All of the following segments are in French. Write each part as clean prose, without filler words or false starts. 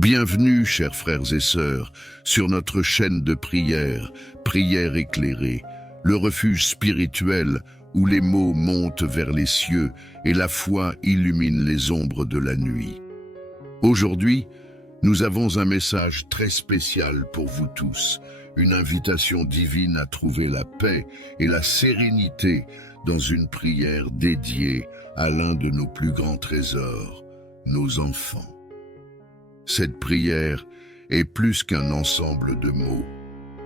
Bienvenue, chers frères et sœurs, sur notre chaîne de prière, Prière éclairée, le refuge spirituel où les mots montent vers les cieux et la foi illumine les ombres de la nuit. Aujourd'hui, nous avons un message très spécial pour vous tous, une invitation divine à trouver la paix et la sérénité dans une prière dédiée à l'un de nos plus grands trésors, nos enfants. Cette prière est plus qu'un ensemble de mots.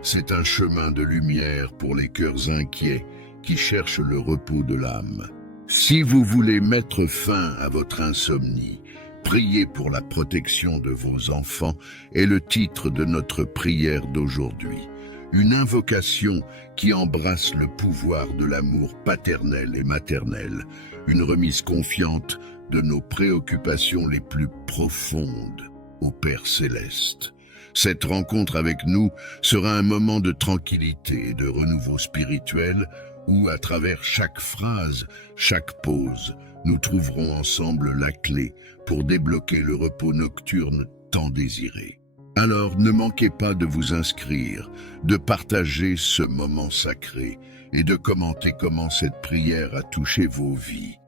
C'est un chemin de lumière pour les cœurs inquiets qui cherchent le repos de l'âme. Si vous voulez mettre fin à votre insomnie, priez pour la protection de vos enfants est le titre de notre prière d'aujourd'hui. Une invocation qui embrasse le pouvoir de l'amour paternel et maternel, une remise confiante de nos préoccupations les plus profondes au Père Céleste. Cette rencontre avec nous sera un moment de tranquillité et de renouveau spirituel où, à travers chaque phrase, chaque pause, nous trouverons ensemble la clé pour débloquer le repos nocturne tant désiré. Alors ne manquez pas de vous inscrire, de partager ce moment sacré et de commenter comment cette prière a touché vos vies.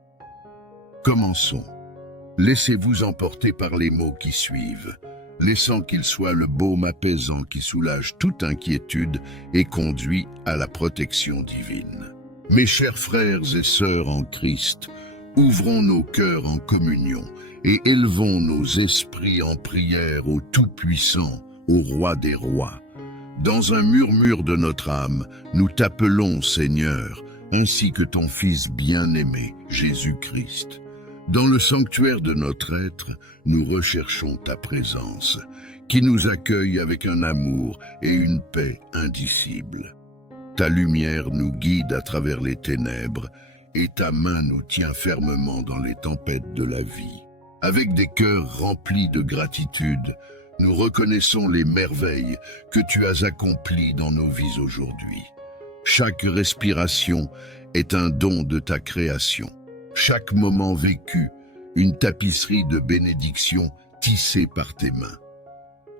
Commençons. Laissez-vous emporter par les mots qui suivent, laissant qu'ils soient le baume apaisant qui soulage toute inquiétude et conduit à la protection divine. Mes chers frères et sœurs en Christ, ouvrons nos cœurs en communion et élevons nos esprits en prière au Tout-Puissant, au Roi des Rois. Dans un murmure de notre âme, nous t'appelons Seigneur, ainsi que ton Fils bien-aimé, Jésus-Christ. Dans le sanctuaire de notre être, nous recherchons ta présence, qui nous accueille avec un amour et une paix indicibles. Ta lumière nous guide à travers les ténèbres, et ta main nous tient fermement dans les tempêtes de la vie. Avec des cœurs remplis de gratitude, nous reconnaissons les merveilles que tu as accomplies dans nos vies aujourd'hui. Chaque respiration est un don de ta création. Chaque moment vécu, une tapisserie de bénédictions tissée par tes mains.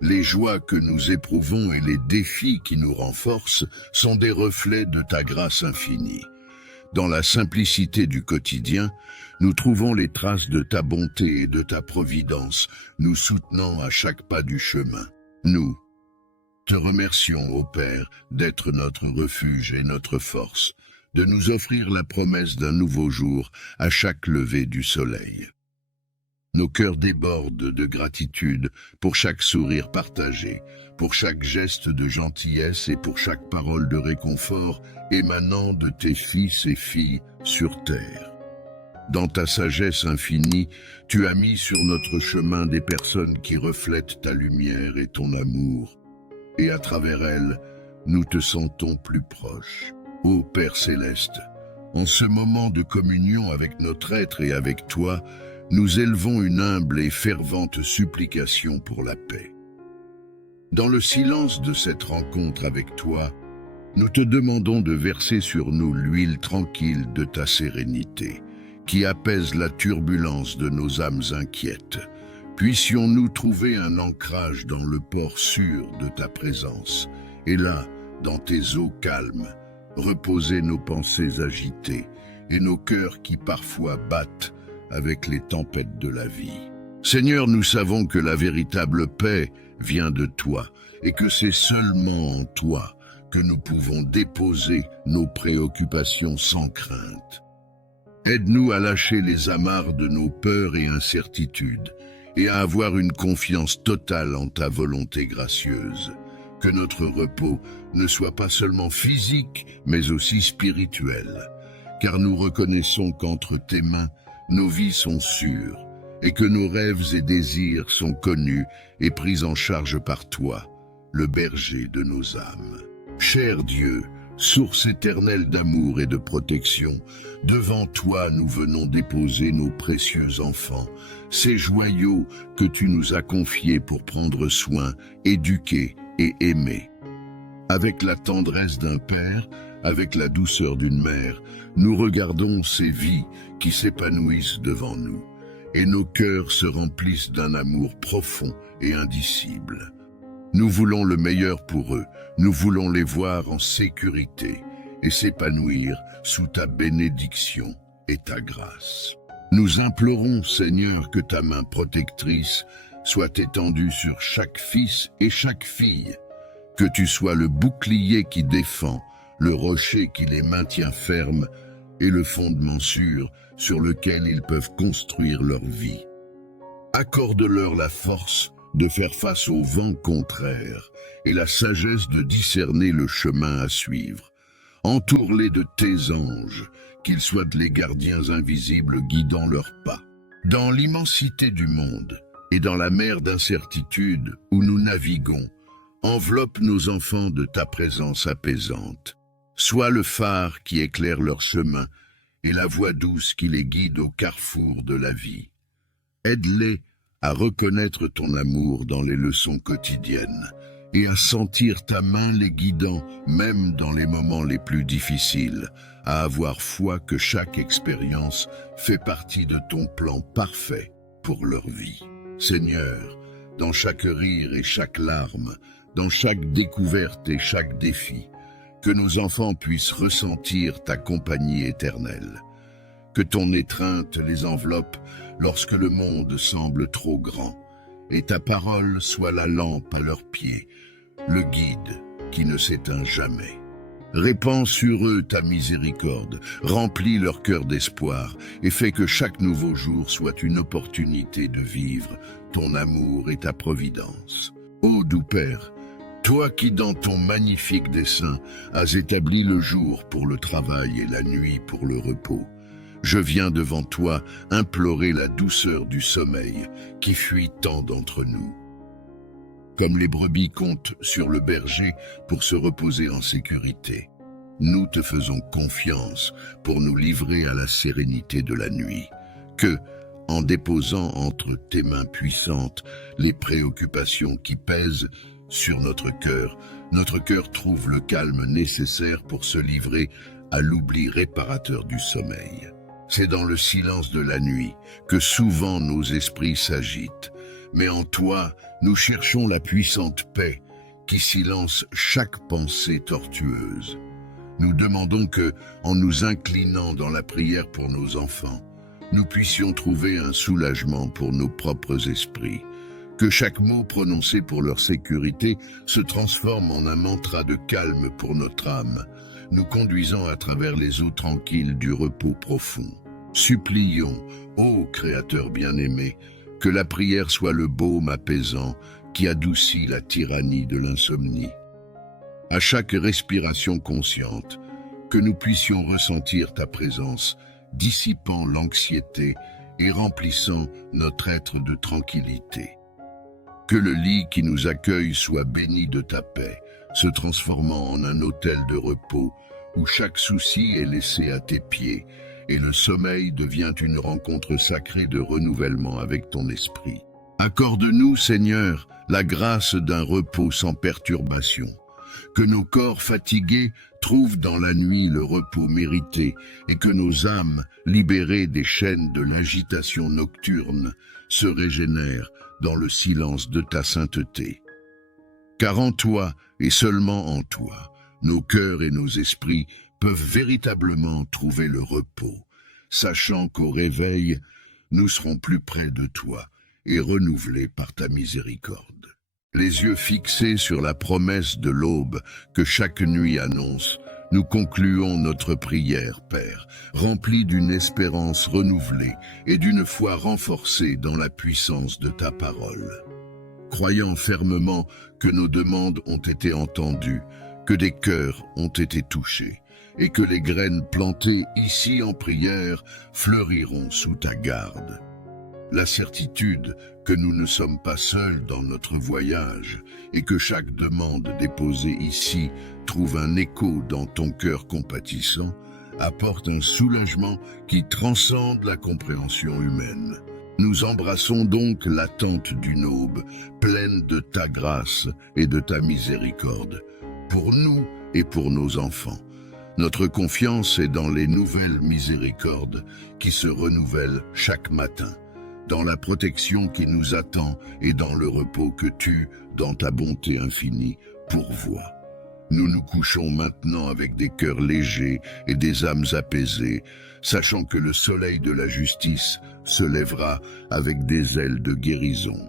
Les joies que nous éprouvons et les défis qui nous renforcent sont des reflets de ta grâce infinie. Dans la simplicité du quotidien, nous trouvons les traces de ta bonté et de ta providence, nous soutenant à chaque pas du chemin. Nous te remercions, ô Père, d'être notre refuge et notre force, de nous offrir la promesse d'un nouveau jour à chaque lever du soleil. Nos cœurs débordent de gratitude pour chaque sourire partagé, pour chaque geste de gentillesse et pour chaque parole de réconfort émanant de tes fils et filles sur terre. Dans ta sagesse infinie, tu as mis sur notre chemin des personnes qui reflètent ta lumière et ton amour, et à travers elles, nous te sentons plus proches. Ô Père Céleste, en ce moment de communion avec notre être et avec toi, nous élevons une humble et fervente supplication pour la paix. Dans le silence de cette rencontre avec toi, nous te demandons de verser sur nous l'huile tranquille de ta sérénité, qui apaise la turbulence de nos âmes inquiètes. Puissions-nous trouver un ancrage dans le port sûr de ta présence, et là, dans tes eaux calmes, reposer nos pensées agitées et nos cœurs qui parfois battent avec les tempêtes de la vie. Seigneur, nous savons que la véritable paix vient de toi et que c'est seulement en toi que nous pouvons déposer nos préoccupations sans crainte. Aide-nous à lâcher les amarres de nos peurs et incertitudes et à avoir une confiance totale en ta volonté gracieuse. Que notre repos ne soit pas seulement physique, mais aussi spirituel, car nous reconnaissons qu'entre tes mains, nos vies sont sûres, et que nos rêves et désirs sont connus et pris en charge par toi, le berger de nos âmes. Cher Dieu, source éternelle d'amour et de protection, devant toi nous venons déposer nos précieux enfants, ces joyaux que tu nous as confiés pour prendre soin, éduquer et aimer. Avec la tendresse d'un père, avec la douceur d'une mère, nous regardons ces vies qui s'épanouissent devant nous. et nos cœurs se remplissent d'un amour profond et indicible. Nous voulons le meilleur pour eux, nous voulons les voir en sécurité et s'épanouir sous ta bénédiction et ta grâce. Nous implorons, Seigneur, que ta main protectrice soit étendue sur chaque fils et chaque fille, que tu sois le bouclier qui défend, le rocher qui les maintient fermes et le fondement sûr sur lequel ils peuvent construire leur vie. Accorde-leur la force de faire face aux vents contraires et la sagesse de discerner le chemin à suivre. Entoure-les de tes anges, qu'ils soient les gardiens invisibles guidant leurs pas. Dans l'immensité du monde et dans la mer d'incertitude où nous naviguons, enveloppe nos enfants de ta présence apaisante. Sois le phare qui éclaire leur chemin et la voie douce qui les guide au carrefour de la vie. Aide-les à reconnaître ton amour dans les leçons quotidiennes et à sentir ta main les guidant même dans les moments les plus difficiles, à avoir foi que chaque expérience fait partie de ton plan parfait pour leur vie. Seigneur, dans chaque rire et chaque larme, dans chaque découverte et chaque défi, que nos enfants puissent ressentir ta compagnie éternelle. Que ton étreinte les enveloppe lorsque le monde semble trop grand, et ta parole soit la lampe à leurs pieds, le guide qui ne s'éteint jamais. Répands sur eux ta miséricorde, remplis leur cœur d'espoir, et fais que chaque nouveau jour soit une opportunité de vivre ton amour et ta providence. Ô doux Père, toi qui dans ton magnifique dessein as établi le jour pour le travail et la nuit pour le repos, je viens devant toi implorer la douceur du sommeil qui fuit tant d'entre nous. Comme les brebis comptent sur le berger pour se reposer en sécurité, nous te faisons confiance pour nous livrer à la sérénité de la nuit, que, en déposant entre tes mains puissantes les préoccupations qui pèsent sur notre cœur trouve le calme nécessaire pour se livrer à l'oubli réparateur du sommeil. C'est dans le silence de la nuit que souvent nos esprits s'agitent, mais en toi, nous cherchons la puissante paix qui silence chaque pensée tortueuse. Nous demandons que, en nous inclinant dans la prière pour nos enfants, nous puissions trouver un soulagement pour nos propres esprits, que chaque mot prononcé pour leur sécurité se transforme en un mantra de calme pour notre âme, nous conduisant à travers les eaux tranquilles du repos profond. Supplions, ô Créateur bien-aimé, que la prière soit le baume apaisant qui adoucit la tyrannie de l'insomnie. À chaque respiration consciente, que nous puissions ressentir ta présence, dissipant l'anxiété et remplissant notre être de tranquillité. Que le lit qui nous accueille soit béni de ta paix, se transformant en un autel de repos où chaque souci est laissé à tes pieds et le sommeil devient une rencontre sacrée de renouvellement avec ton esprit. Accorde-nous, Seigneur, la grâce d'un repos sans perturbation, que nos corps fatigués trouvent dans la nuit le repos mérité et que nos âmes, libérées des chaînes de l'agitation nocturne, se régénèrent dans le silence de ta sainteté. Car en toi, et seulement en toi, nos cœurs et nos esprits peuvent véritablement trouver le repos, sachant qu'au réveil, nous serons plus près de toi et renouvelés par ta miséricorde. Les yeux fixés sur la promesse de l'aube que chaque nuit annonce, nous concluons notre prière, Père, remplie d'une espérance renouvelée et d'une foi renforcée dans la puissance de ta parole. Croyant fermement que nos demandes ont été entendues, que des cœurs ont été touchés, et que les graines plantées ici en prière fleuriront sous ta garde. La certitude que nous ne sommes pas seuls dans notre voyage et que chaque demande déposée ici trouve un écho dans ton cœur compatissant apporte un soulagement qui transcende la compréhension humaine. Nous embrassons donc l'attente d'une aube pleine de ta grâce et de ta miséricorde, pour nous et pour nos enfants. Notre confiance est dans les nouvelles miséricordes qui se renouvellent chaque matin. dans la protection qui nous attend et dans le repos que tu, dans ta bonté infinie, pourvois. Nous nous couchons maintenant avec des cœurs légers et des âmes apaisées, sachant que le soleil de la justice se lèvera avec des ailes de guérison,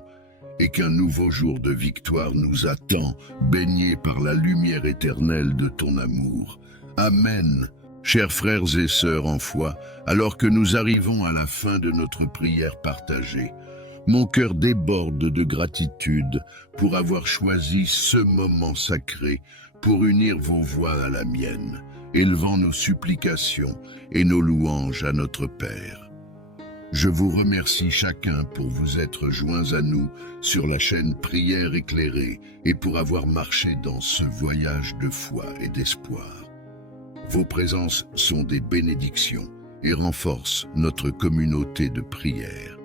et qu'un nouveau jour de victoire nous attend, baigné par la lumière éternelle de ton amour. Amen. Chers frères et sœurs en foi, alors que nous arrivons à la fin de notre prière partagée, mon cœur déborde de gratitude pour avoir choisi ce moment sacré pour unir vos voix à la mienne, élevant nos supplications et nos louanges à notre Père. Je vous remercie chacun pour vous être joints à nous sur la chaîne Prière éclairée et pour avoir marché dans ce voyage de foi et d'espoir. Vos présences sont des bénédictions et renforcent notre communauté de prière.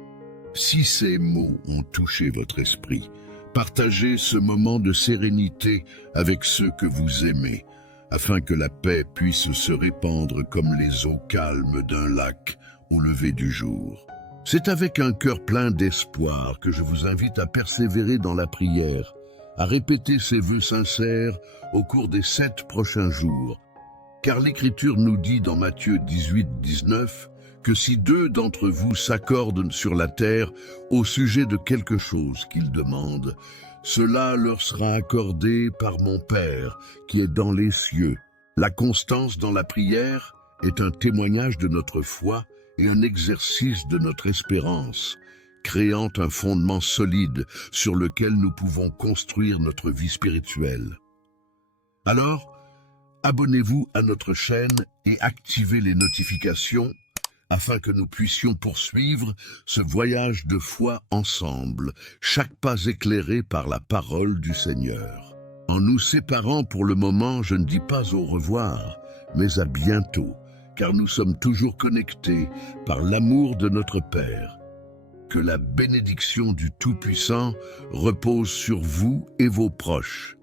Si ces mots ont touché votre esprit, partagez ce moment de sérénité avec ceux que vous aimez, afin que la paix puisse se répandre comme les eaux calmes d'un lac au lever du jour. C'est avec un cœur plein d'espoir que je vous invite à persévérer dans la prière, à répéter ces vœux sincères au cours des 7 prochains jours, car l'Écriture nous dit dans Matthieu 18-19 que si 2 d'entre vous s'accordent sur la terre au sujet de quelque chose qu'ils demandent, cela leur sera accordé par mon Père qui est dans les cieux. La constance dans la prière est un témoignage de notre foi et un exercice de notre espérance, créant un fondement solide sur lequel nous pouvons construire notre vie spirituelle. Alors, abonnez-vous à notre chaîne et activez les notifications afin que nous puissions poursuivre ce voyage de foi ensemble, chaque pas éclairé par la parole du Seigneur. En nous séparant pour le moment, je ne dis pas au revoir, mais à bientôt, car nous sommes toujours connectés par l'amour de notre Père. Que la bénédiction du Tout-Puissant repose sur vous et vos proches,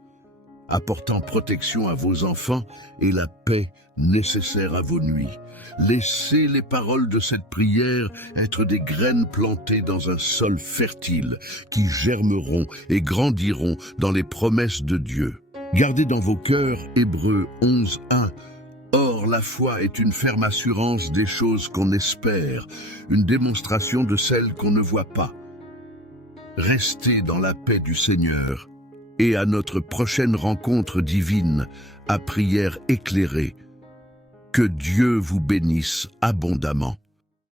apportant protection à vos enfants et la paix nécessaire à vos nuits. Laissez les paroles de cette prière être des graines plantées dans un sol fertile qui germeront et grandiront dans les promesses de Dieu. Gardez dans vos cœurs Hébreux 11:1. Or, la foi est une ferme assurance des choses qu'on espère, une démonstration de celles qu'on ne voit pas. Restez dans la paix du Seigneur et à notre prochaine rencontre divine à prière éclairée. Que Dieu vous bénisse abondamment.